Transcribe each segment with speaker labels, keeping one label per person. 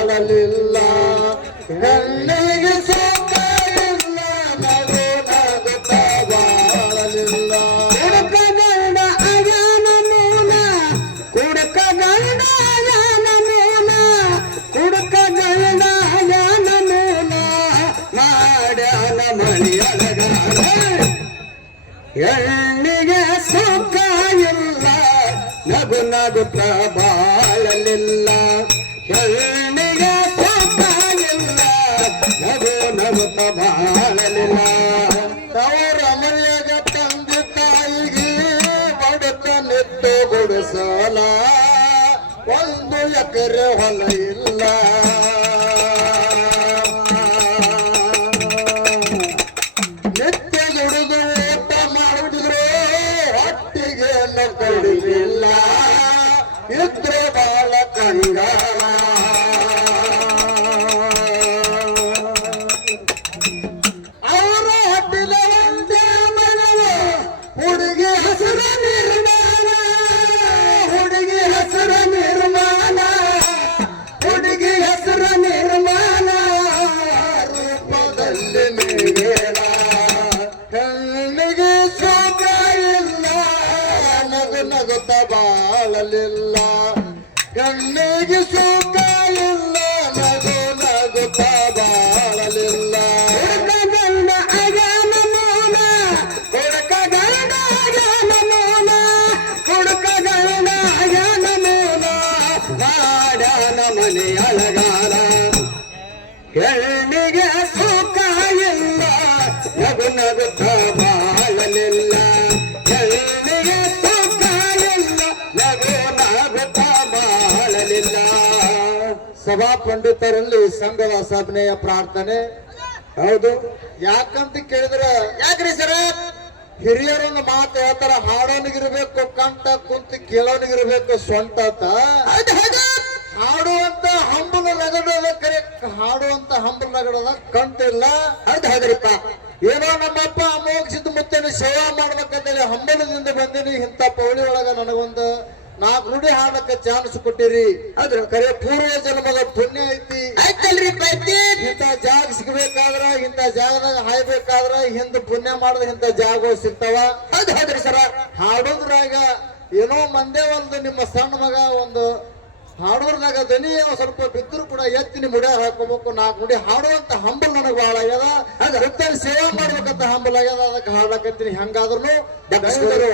Speaker 1: ಬಾಳಲಿಲ್ಲ ಹೆಣ್ಣಿಗೆ ಸುಖ ಇಲ್ಲ ನಗು ನಗುತ್ತ ಬಾಳಲಿಲ್ಲ ಕುಡುಕ ಬಾಳಲಿಲ್ಲ ತವರ ಮನೆಯಾಗ ತಂದೆ ತಾಯಿಗೆ ಬಡತ ನಿತ್ತು ಗುಡಿಸಲ. ಒಂದು ಎಕರೆ ಹೊಲ ಇಲ್ಲ. ನಿತ್ಯ ದುಡಿದು ಊಟ ಮಾಡುತ್ತಿದ್ರು ಹೊಟ್ಟಿಗೆ ಕಡಿಮಿಲ್ಲ ಇದ್ರೆ ಬಾಳ ಕಂಗಾಲ. ನಗುತ್ತ ಬಾಳಲಿಲ್ಲ ಕಣ್ಣಿಗೆ ಸುಖ ಇಲ್ಲ ನಗು ನಗುತ್ತ ಬಾಳಲಿಲ್ಲ. ಮನೆಯಳಗಾರ. ಗಂಡ ಸಭಾ ಪಂಡಿತರಲ್ಲಿ ಸಂಘದ ಸಭೆಯ ಪ್ರಾರ್ಥನೆ. ಹೌದು. ಯಾಕಂತ ಕೇಳಿದ್ರೆ ಯಾಕ್ರಿ ಸರ? ಹಿರಿಯರೊಂದು ಮಾತು ಹೇಳ್ತಾರ ಹಾಡೋನಿಗಿರ್ಬೇಕು ಕಂಠ ಕುಂತ ಕೇಳೋನಿಗಿರ್ಬೇಕು ಸ್ವಂತ ಅಂತ. ಹಾಡುವಂತ ಹಂಬಲ ನಗಡದ ಕರೆ ಹಾಡುವಂತ ಹಂಬಲ ನಗಡದ ಕಂಠ ಇಲ್ಲ. ಅದ್ ಹೌದ್ರಿಪ್ಪ. ಏನೋ ನಮ್ಮಪ್ಪ ಅಮೋಘಸಿದ ಮುತ್ತೇನೆ ಸೇವಾ ಮಾಡ್ಬೇಕಂತೇಳಿ ಹಂಬಲದಿಂದ ಬಂದೀನಿ ಇಂಥ ಪೌಳಿ ಒಳಗ ನನಗೊಂದು ನಾಲ್ಕು ರೂಢಿ ಹಾಡಕ್ಕೆ ಚಾನ್ಸ್ ಕೊಟ್ಟಿರಿ ಅದ್ರ ಕರೆ ಪೂರ್ವ ಜನ್ಮದ ಪುಣ್ಯ ಐತಿ.
Speaker 2: ಐತಲ್ರಿ ಪೈತಿ
Speaker 1: ಇಂಥ ಜಾಗ ಸಿಗ್ಬೇಕಾದ್ರ ಇಂಥ ಜಾಗದಾಗ ಹಾಯ್ಬೇಕಾದ್ರ ಹಿಂದ ಪುಣ್ಯ ಮಾಡಿದ್ರೆ ಇಂಥ ಜಾಗ ಸಿಗ್ತಾವ.
Speaker 2: ಹೌದು ಹೌದ್ರಿ ಸರ.
Speaker 1: ಹಾಡೋದ್ರಾಗ ಏನೋ ಮಂದೇ ಒಂದು ನಿಮ್ಮ ಸಣ್ಣ ಮಗ ಒಂದು ಹಾಡೋದ್ರಾಗ ದನಿ ಸ್ವಲ್ಪ ಬಿದ್ದರೂ ಕೂಡ ಎತ್ತಿನ ಮುಡಿಯಾಗ ಹಾಕೋಬೇಕು ನಾಲ್ಕು ನುಡಿ ಹಾಡುವಂತ ಹಂಬಲ್ ನನಗೆ ಬಹಳ ಆಗ್ಯದ. ಅದ ವೃತ್ತಿಯಲ್ಲಿ ಸೇವೆ ಮಾಡ್ಬೇಕಂತ ಹಂಬಲ್ ಆಗ್ಯದ. ಅದಕ್ಕೆ ಹಾಡಕತ್ತೀನಿ ಹೆಂಗಾದ್ರೂ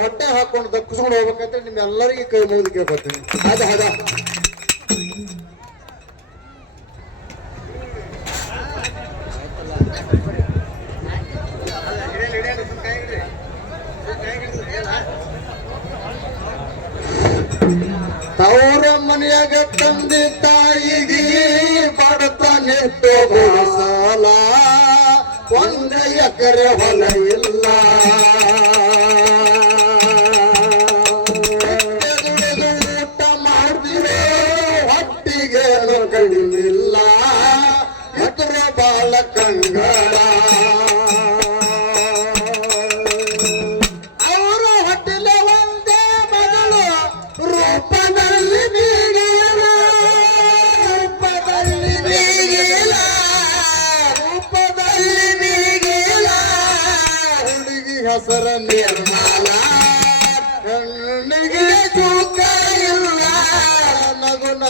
Speaker 1: ಹೊಟ್ಟೆ ಹಾಕೊಂಡು ದಕ್ಕಿಸ್ಕೊಂಡು ಹೋಗ್ಬೇಕಂತ ನಿಮ್ಮೆಲ್ಲರಿಗೆ ಕೈ ಮುಗಿದು ಕೇಳ್ಕೊತೀನಿ
Speaker 2: ಅದ ಅದ
Speaker 1: ತಂದೆ ತಾಯಿಗೆ ಬಡತನೆ ಸಾಲ ಒಂದು ಎಕರೆ ಹೊಲ ಇಲ್ಲ. ಊಟ ಮಾಡಿದ್ರೆ ಹೊಟ್ಟಿಗೇನು ಕಡಿಮಿಲ್ಲ ಇದ್ರ ಬಾಳ ಕಂಗಾಳ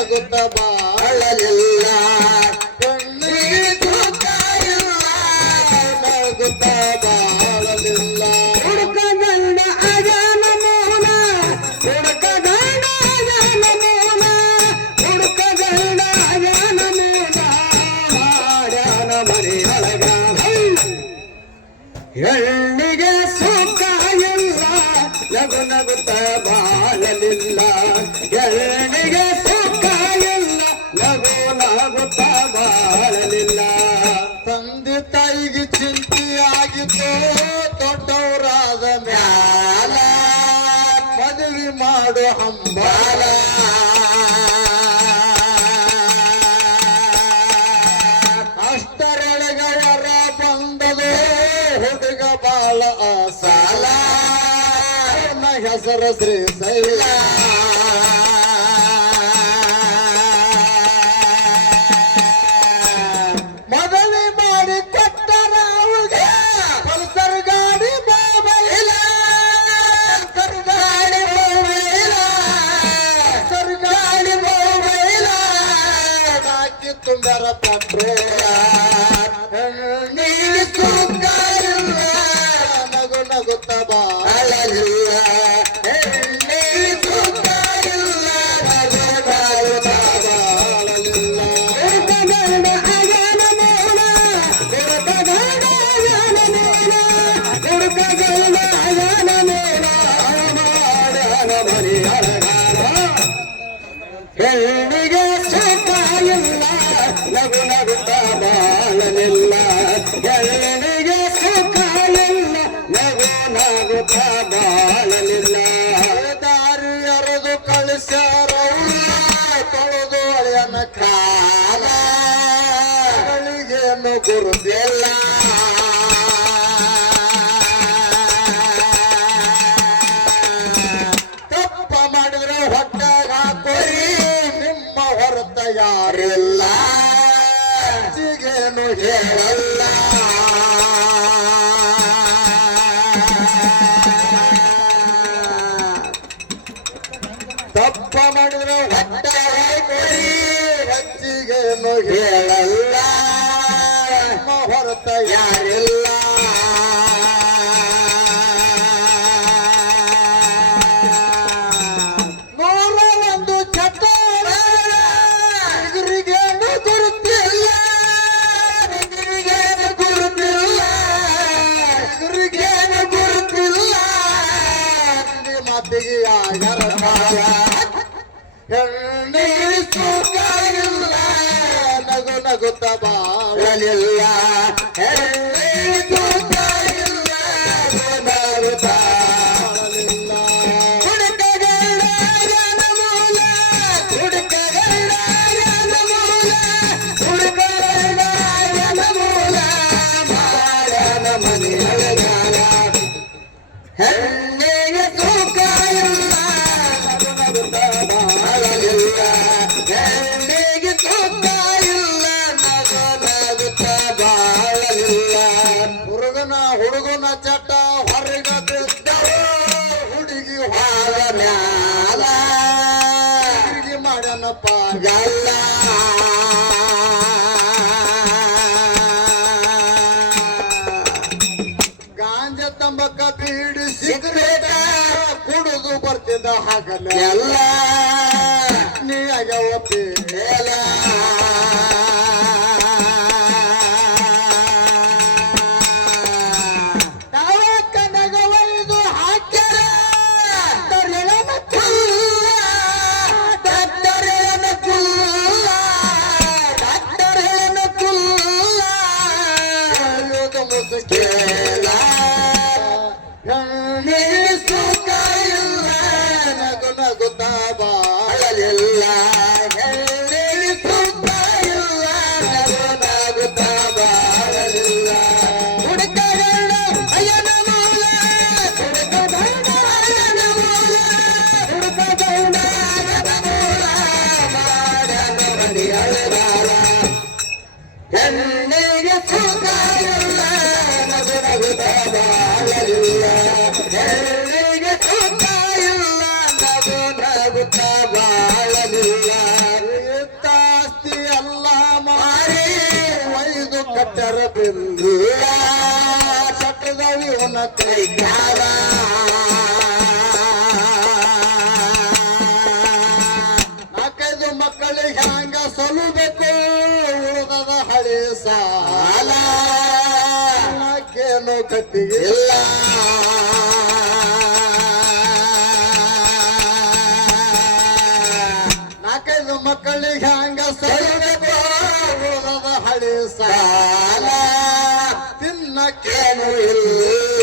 Speaker 1: ನಗು ನಗುತ್ತ ಬಾಳಲಿಲ್ಲ ಹೆಣ್ಣಿಗೆ ಸುಖ ಇಲ್ಲ ನಗುತ್ತ ಬಾಳಲಿಲ್ಲ ಹುಡುಕ ಗಂಡ ಅಜಾನ ಮೂಲ ಹುಡುಕ ಗಂಡ ಅಜಾನ ಮೂಲ ಹುಡುಕ ಗಂಡ ಅಜಾನ ಮೂಲ ಮಾಡ್ಯಾನ ಮನೆಯೊಳಗ ಹೆಣ್ಣಿಗೆ ಸುಖ ಇಲ್ಲ ನಗು ನಗುತ್ತ ಬಾಳಲಿಲ್ಲ ಹೆಣ್ಣಿಗೆ ಮಾಡು ಹಂಬಾಲ ಅಷ್ಟರೊಳಗ ವರ ಬಂದದು ಹುಡುಗ ಬಾಳ ಸಾಲ ಹೆಸರು ಶ್ರೀ ಶೈಲ ನಗು ನಗುತ್ತ ಬಾಳಲಿಲ್ಲ ಹೆಣ್ಣಿಗೆ ಸುಖ ಇಲ್ಲ ನಗು ನಗುತ್ತ ಬಾಳಲಿಲ್ಲ ದಾರಿ ಅರದು ಕಳಿಸ್ಯಾರ ತೊಳೆದು ಅಳಿಯನ ಕಾಲ ಗುರುತಿಲ್ಲ ಯಾರಿಲ್ಲ ಜಿಗೇನು ಹೇಳಲ್ಲ. ತಪ್ಪ ಮಾಡಿದ್ರೆ ಹೊಟ್ಟಾಗ ಕೊಡಿ. ಹೆಚ್ಚಿಗೇನು ಹೇಳಲ್ಲ. ಹೊರತ ಯಾರಿಲ್ಲ ಹುಡುಗನ ಚಟ ಹೊರಗ ಬಿದ್ದವು ಹುಡುಗಿ ಹಾಳ ಮ್ಯಾಲ. ಹುಡುಗಿ ಮಾಡನಪ್ಪ ಗಲ್ಲ ಗಾಂಜ ತಂಬಕ ಬೀಡಿ ಸಿಗರೇಟ ಕುಡಿದು ಬರ್ತಿದ್ದ ಹಗಲ ಕಟ್ಟರ ಬಿಲ್ಲ ಕಟ್ಟದವಿ ಉನ ಕೈಗಾರ ನಾಲ್ಕೈದು ಮಕ್ಕಳಿಗೆ ಹ್ಯಾಂಗ ಸಲುಬೇಕು ಉಳಿದದ ಹಳೆ ಸಾಲ. ನಾಕೇನು ಕಟ್ಟಿಗಿಲ್ಲ ನಾಲ್ಕೈದು ಮಕ್ಕಳಿಗೆ ಹಂಗ ಹಳಿ ಸಾಲ. ತಿನ್ನಕ್ಕೇನು ಇಲ್ಲ.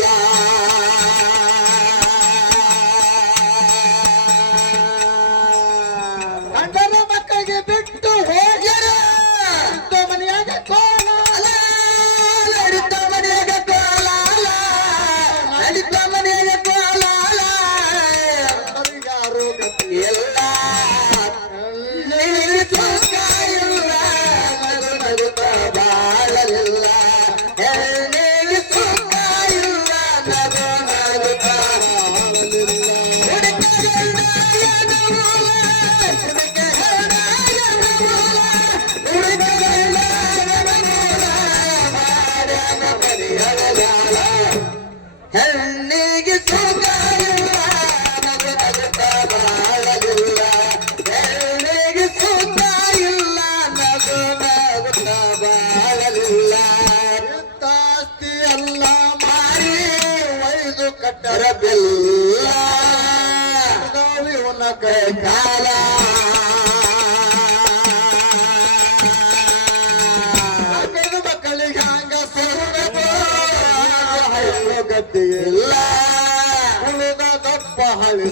Speaker 2: ಕಟ್ಟಿರಬಿಲ್ಲ
Speaker 1: ಇವನ ಕೈಗಾಲ ಮಕ್ಕಳಿಗೆ ಹಂಗ ಸುರಗ ಗತಿ
Speaker 2: ಇಲ್ಲ
Speaker 1: ಉಳಿದ ದಪ್ಪ ಹಳಿ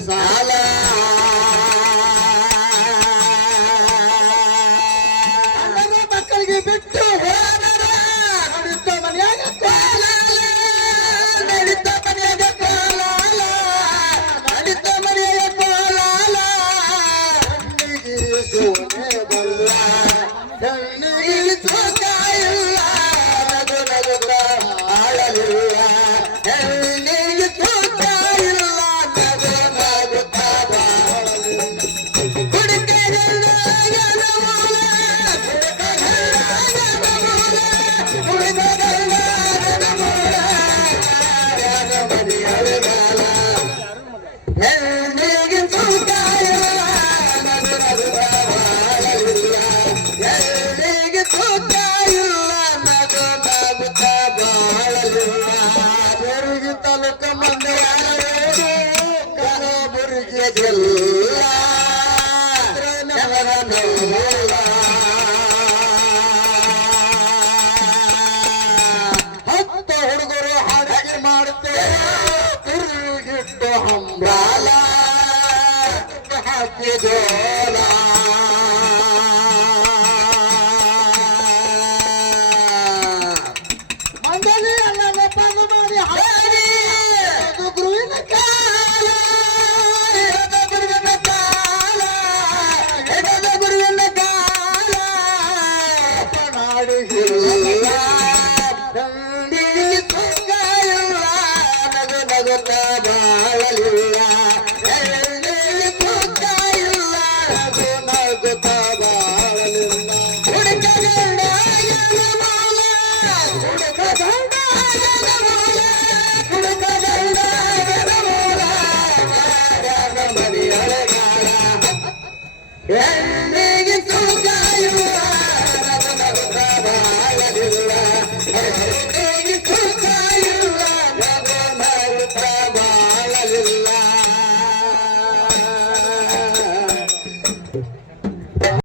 Speaker 2: ಗೆಲ್ಲ